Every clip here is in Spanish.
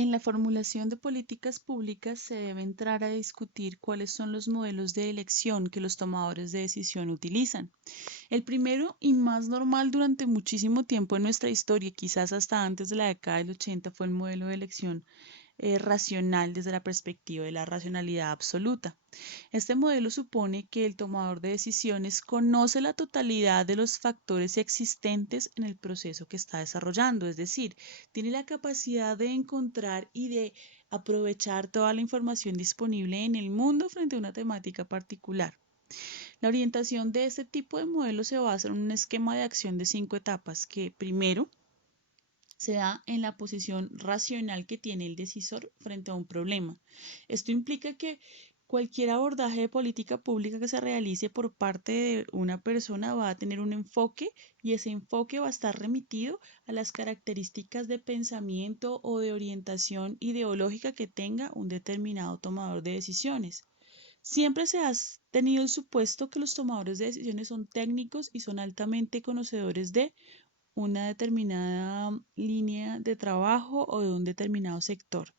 En la formulación de políticas públicas se debe entrar a discutir cuáles son los modelos de elección que los tomadores de decisión utilizan. El primero y más normal durante muchísimo tiempo en nuestra historia, quizás hasta antes de la década del 80, fue el modelo de elección racional desde la perspectiva de la racionalidad absoluta. Este modelo supone que el tomador de decisiones conoce la totalidad de los factores existentes en el proceso que está desarrollando, es decir, tiene la capacidad de encontrar y de aprovechar toda la información disponible en el mundo frente a una temática particular. La orientación de este tipo de modelo se basa en un esquema de acción de 5 etapas que primero se da en la posición racional que tiene el decisor frente a un problema. Esto implica que cualquier abordaje de política pública que se realice por parte de una persona va a tener un enfoque y ese enfoque va a estar remitido a las características de pensamiento o de orientación ideológica que tenga un determinado tomador de decisiones. Siempre se ha tenido el supuesto que los tomadores de decisiones son técnicos y son altamente conocedores de una determinada línea de trabajo o de un determinado sector.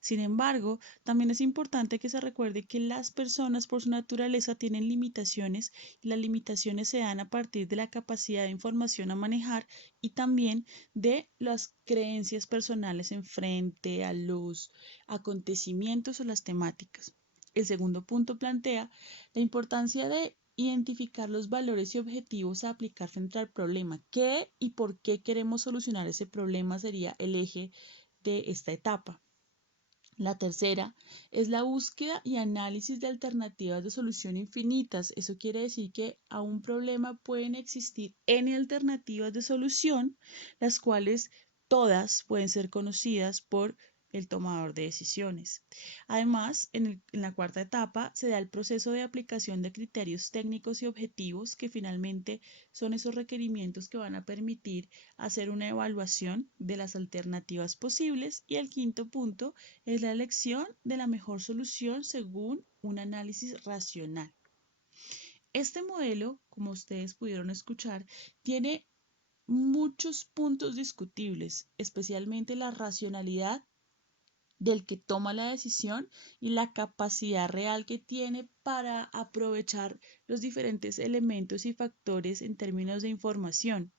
Sin embargo, también es importante que se recuerde que las personas por su naturaleza tienen limitaciones y las limitaciones se dan a partir de la capacidad de información a manejar y también de las creencias personales en frente a los acontecimientos o las temáticas. El segundo punto plantea la importancia de identificar los valores y objetivos a aplicar frente al problema. ¿Qué y por qué queremos solucionar ese problema? Sería el eje de esta etapa. La tercera es la búsqueda y análisis de alternativas de solución infinitas. Eso quiere decir que a un problema pueden existir N alternativas de solución, las cuales todas pueden ser conocidas por el tomador de decisiones. Además, en la cuarta etapa se da el proceso de aplicación de criterios técnicos y objetivos que finalmente son esos requerimientos que van a permitir hacer una evaluación de las alternativas posibles. Y el quinto punto es la elección de la mejor solución según un análisis racional. Este modelo, como ustedes pudieron escuchar, tiene muchos puntos discutibles, especialmente la racionalidad del que toma la decisión y la capacidad real que tiene para aprovechar los diferentes elementos y factores en términos de información.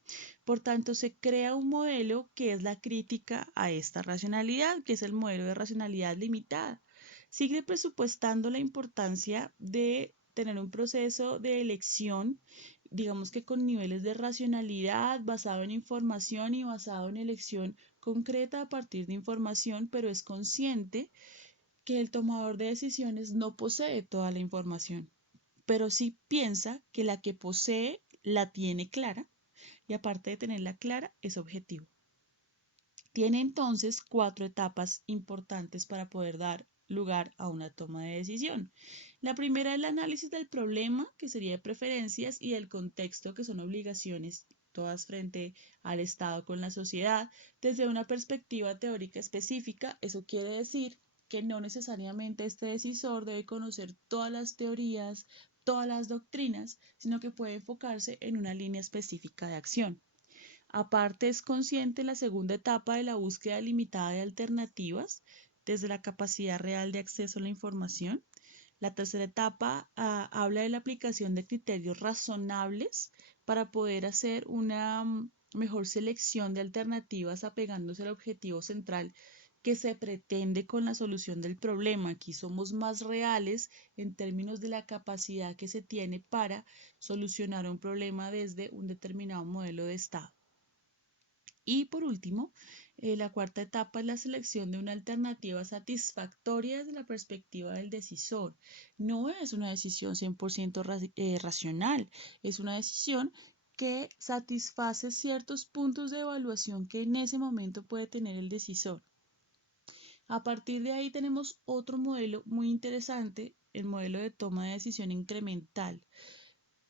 Por tanto, se crea un modelo que es la crítica a esta racionalidad, que es el modelo de racionalidad limitada. Sigue presupuestando la importancia de tener un proceso de elección, digamos que con niveles de racionalidad basado en información y basado en elección concreta a partir de información, pero es consciente que el tomador de decisiones no posee toda la información, pero sí piensa que la que posee la tiene clara y aparte de tenerla clara es objetivo. Tiene entonces 4 etapas importantes para poder dar lugar a una toma de decisión. La primera es el análisis del problema, que sería de preferencias, y del contexto, que son obligaciones, todas frente al Estado con la sociedad, desde una perspectiva teórica específica. Eso quiere decir que no necesariamente este decisor debe conocer todas las teorías, todas las doctrinas, sino que puede enfocarse en una línea específica de acción. Aparte, es consciente la segunda etapa de la búsqueda limitada de alternativas desde la capacidad real de acceso a la información. La tercera etapa habla de la aplicación de criterios razonables para poder hacer una mejor selección de alternativas apegándose al objetivo central que se pretende con la solución del problema. Aquí somos más reales en términos de la capacidad que se tiene para solucionar un problema desde un determinado modelo de Estado. Y por último, la cuarta etapa es la selección de una alternativa satisfactoria desde la perspectiva del decisor. No es una decisión 100% racional, es una decisión que satisface ciertos puntos de evaluación que en ese momento puede tener el decisor. A partir de ahí tenemos otro modelo muy interesante, el modelo de toma de decisión incremental.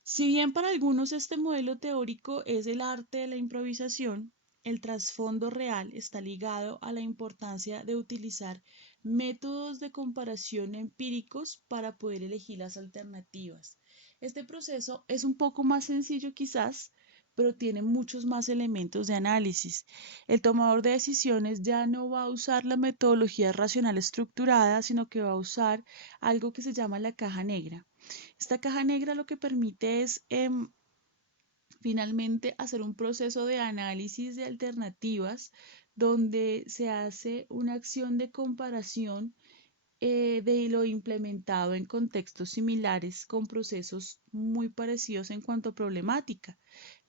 Si bien para algunos este modelo teórico es el arte de la improvisación, el trasfondo real está ligado a la importancia de utilizar métodos de comparación empíricos para poder elegir las alternativas. Este proceso es un poco más sencillo quizás, pero tiene muchos más elementos de análisis. El tomador de decisiones ya no va a usar la metodología racional estructurada, sino que va a usar algo que se llama la caja negra. Esta caja negra lo que permite es finalmente hacer un proceso de análisis de alternativas donde se hace una acción de comparación de lo implementado en contextos similares con procesos muy parecidos en cuanto a problemática.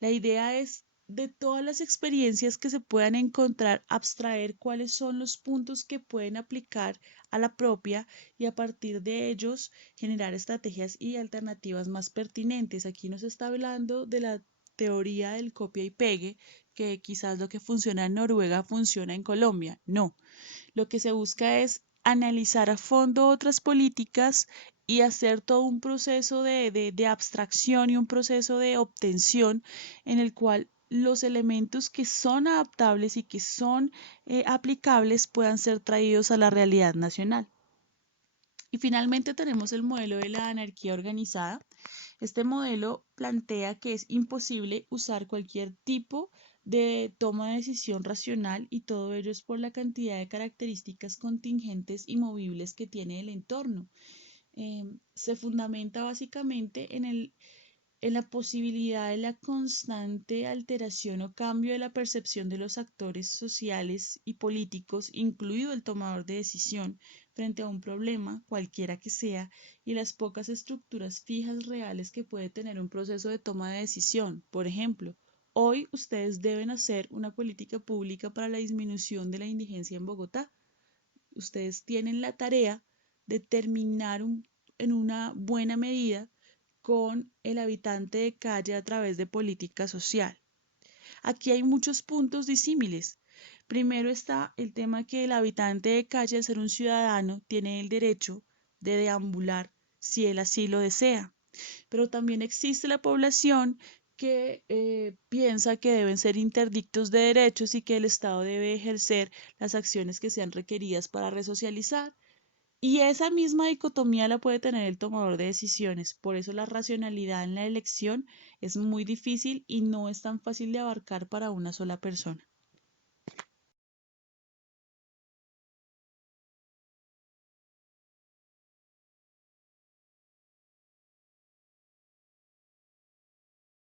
La idea es de todas las experiencias que se puedan encontrar, abstraer cuáles son los puntos que pueden aplicar a la propia y a partir de ellos generar estrategias y alternativas más pertinentes. Aquí nos está hablando de la teoría del copia y pegue, que quizás lo que funciona en Noruega funciona en Colombia. No, lo que se busca es analizar a fondo otras políticas y hacer todo un proceso de abstracción y un proceso de obtención en el cual los elementos que son adaptables y que son aplicables puedan ser traídos a la realidad nacional. Y finalmente tenemos el modelo de la anarquía organizada. Este modelo plantea que es imposible usar cualquier tipo de toma de decisión racional y todo ello es por la cantidad de características contingentes y movibles que tiene el entorno. Se fundamenta básicamente en la posibilidad de la constante alteración o cambio de la percepción de los actores sociales y políticos, incluido el tomador de decisión, frente a un problema, cualquiera que sea, y las pocas estructuras fijas reales que puede tener un proceso de toma de decisión. Por ejemplo, hoy ustedes deben hacer una política pública para la disminución de la indigencia en Bogotá. Ustedes tienen la tarea de terminar en una buena medida con el habitante de calle a través de política social. Aquí hay muchos puntos disímiles. Primero está el tema que el habitante de calle, al ser un ciudadano, tiene el derecho de deambular si él así lo desea. Pero también existe la población que piensa que deben ser interdictos de derechos y que el Estado debe ejercer las acciones que sean requeridas para resocializar. Y esa misma dicotomía la puede tener el tomador de decisiones. Por eso la racionalidad en la elección es muy difícil y no es tan fácil de abarcar para una sola persona.